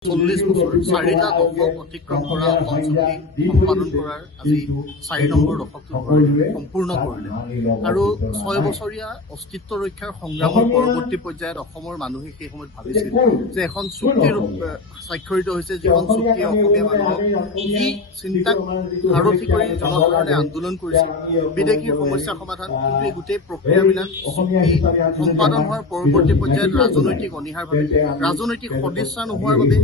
40 বছৰ 4টা দশক অতিক্ৰম কৰা অসম চুক্তি সম্পাদন কৰাৰ আজি 4 নম্বৰ দশকটো সম্পূৰ্ণ কৰিলে আৰু 6 বছৰীয়া অস্তিত্ব ৰক্ষাৰ সংগ্ৰামৰ পৰৱৰ্তী পৰ্যায়ত অসমৰ মানুহে সেই সময়ত ভাবিছিল যে এখন চুক্তিৰ স্বাক্ষৰিত হৈছে, যিখন চুক্তিয়ে অসমীয়া মানুহক যি চিন্তাক সাৰথি কৰি জনসাধাৰণে আন্দোলন কৰিছিল বিদেশীৰ সমস্যা সমাধান, কিন্তু এই গোটেই প্ৰক্ৰিয়াবিলাক চুক্তি সম্পাদন হোৱাৰ পৰৱৰ্তী পৰ্যায়ত ৰাজনৈতিক অনীহাৰভাৱে ৰাজনৈতিক সদিচ্ছা নোহোৱাৰ বাবে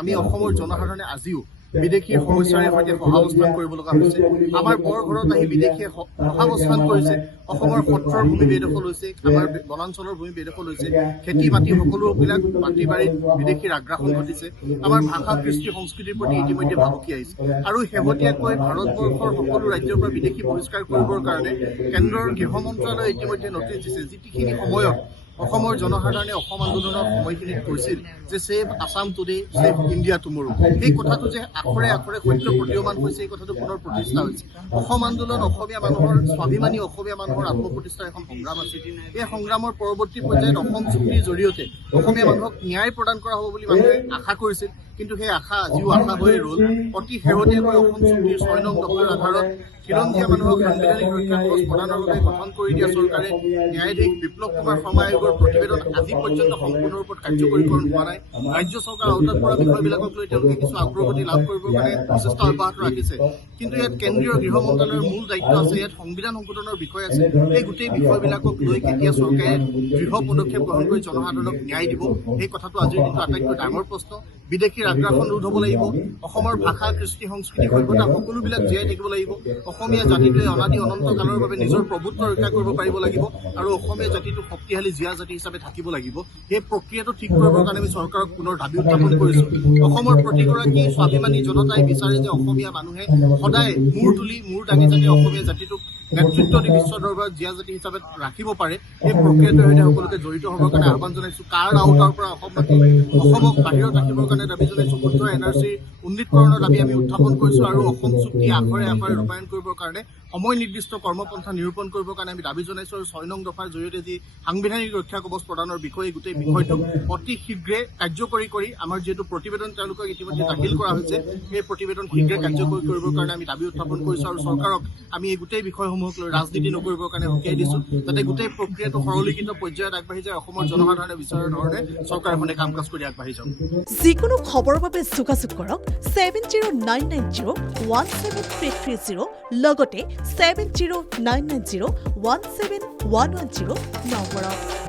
আমি অসমৰ জনসাধাৰণে আজিও বিদেশীৰ সমস্যাৰে সৈতে সহাৱস্থান কৰিব লগা হৈছে। আমাৰ বৰ ঘৰত আহি বিদেশীয়ে সহাৱস্থান কৰিছে, অসমৰ সত্ৰৰ ভূমি বেদখল হৈছে, আমাৰ বনাঞ্চলৰ ভূমি বেদখল হৈছে, খেতি মাটি সকলোবিলাক মাটি বাৰীত বিদেশীৰ আগ্ৰাসন ঘটিছে, আমাৰ ভাষা কৃষ্টি সংস্কৃতিৰ প্ৰতি ইতিমধ্যে ভাবুকি আহিছে আৰু শেহতীয়াকৈ ভাৰতবৰ্ষৰ সকলো ৰাজ্যৰ পৰা বিদেশী বহিষ্কাৰ কৰিবৰ কাৰণে কেন্দ্ৰৰ গৃহ মন্ত্ৰালয়ে ইতিমধ্যে নটিচ দিছে, যিখিনি সময়ত অসমৰ জনসাধাৰণে অসম আন্দোলনৰ সময়খিনিত কৈছিল যে save Assam today save India টুমৰো, সেই কথাটো যে আখৰে আখৰে সত্য প্ৰতীয়মান হৈছে, এই কথাটো পুনৰ প্ৰতিষ্ঠা হৈছে। অসম আন্দোলন অসমীয়া মানুহৰ স্বাভিমানী অসমীয়া মানুহৰ আত্মপ্ৰতিষ্ঠাৰ এখন সংগ্ৰাম আছিল। এই সংগ্ৰামৰ পৰৱৰ্তী পৰ্যায়ত অসম চুক্তিৰ জৰিয়তে অসমীয়া মানুহক ন্যায় প্ৰদান কৰা হ'ব বুলি মানুহে আশা কৰিছিল, কিন্তু সেই আশা আজিও আশা হৈ ৰ'ল। অতি শেহতীয়াকৈ অসম চুক্তিৰ 6 নং দফাৰ আধাৰত খিলঞ্জীয়া মানুহক সাংবিধানিক ৰক্ষা কৱচ প্ৰদানৰ বাবে গঠন কৰি দিয়া চৰকাৰে ন্যায়াধীশ বিপ্লৱ কুমাৰ শৰ্মা আয়োগৰ প্ৰতিবেদন আজি পৰ্যন্ত সম্পূৰ্ণ ৰূপত কাৰ্যকৰীকৰণ হোৱা নাই। ৰাজ্য চৰকাৰৰ আওতাত পৰা বিষয়বিলাকক লৈ তেওঁলোকে কিছু আগ্ৰগতি লাভ কৰিবৰ কাৰণে প্ৰচেষ্টা অব্যাহত ৰাখিছে, কিন্তু ইয়াত কেন্দ্ৰীয় গৃহ মন্ত্ৰালয়ৰ মূল দায়িত্ব আছে, ইয়াত সংবিধান সংশোধনৰ বিষয় আছে। এই গোটেই বিষয়বিলাকক লৈ কেতিয়া চৰকাৰে দৃঢ় পদক্ষেপ গ্ৰহণ কৰি জনসাধাৰণক ন্যায় দিব, সেই কথাটো আজিৰ দিনটো আটাইতকৈ ডাঙৰ প্ৰশ্ন। বিদেশীৰ আগ্ৰাসন ৰোধ হ'ব লাগিব, অসমৰ ভাষা কৃষ্টি সংস্কৃতি সভ্যতা সকলোবিলাক জীয়াই থাকিব লাগিব, অসমীয়া জাতিটোৱে অনাদি অনন্ত কালৰ বাবে নিজৰ প্ৰভুত্ব ৰক্ষা কৰিব পাৰিব লাগিব আৰু অসমীয়া জাতিটো শক্তিশালী জীয়া জাতি হিচাপে থাকিব লাগিব। সেই প্ৰক্ৰিয়াটো ঠিক কৰিবৰ কাৰণে আমি চৰকাৰক পুনৰ দাবী উত্থাপন কৰিছোঁ। অসমৰ প্ৰতিগৰাকী স্বাভিমানী জনতাই বিচাৰে যে অসমীয়া মানুহে সদায় মূৰ তুলি মূৰ দাঙি যাতে অসমীয়া জাতিটোক নেতৃত্ব দি বিশ্ব দৰবাৰত জীয়া জাতি হিচাপে ৰাখিব পাৰে, এই প্ৰক্ৰিয়াটোৰ সৈতে সকলোকে জড়িত হ'বৰ কাৰণে আহ্বান জনাইছোঁ। কাৰ আওতাৰ পৰা অসমক বাহিৰত ৰাখিবৰ কাৰণে দাবী জনাইছোঁ। শুদ্ধ NRCৰ উন্নীতকৰণৰ দাবী আমি উত্থাপন কৰিছোঁ আৰু অসম চুক্তি আখৰে আখৰে ৰূপায়ণ কৰিবৰ কাৰণে সময় নিৰ্দিষ্ট কৰ্মপন্থা নিৰূপণ কৰিবৰ কাৰণে আমি দাবী জনাইছোঁ আৰু 6 নং দফাৰ জৰিয়তে যি সাংবিধানিক ৰক্ষা কৱচ প্ৰদানৰ বিষয়ে গোটেই বিষয়টো অতি শীঘ্ৰে কাৰ্যকৰী কৰি আমাৰ যিহেতু প্ৰতিবেদন তেওঁলোকক ইতিমধ্যে দাখিল কৰা হৈছে, সেই প্ৰতিবেদন শীঘ্ৰে কাৰ্যকৰী কৰিবৰ কাৰণে আমি দাবী উত্থাপন কৰিছোঁ আৰু চৰকাৰক আমি এই গোটেই বিষয়সমূহক লৈ ৰাজনীতি নকৰিবৰ কাৰণে সকীয়াই দিছোঁ, যাতে গোটেই প্ৰক্ৰিয়াটো সৰলীকৃত পৰ্যায়ত আগবাঢ়ি যায়, অসমৰ জনসাধাৰণে বিচৰাৰ ধৰণে চৰকাৰখনে কাম কাজ কৰি আগবাঢ়ি যাওক। যিকোনো খবৰৰ বাবে যোগাযোগ কৰক 7099017330 লগতে 7099017110 নম্বৰত।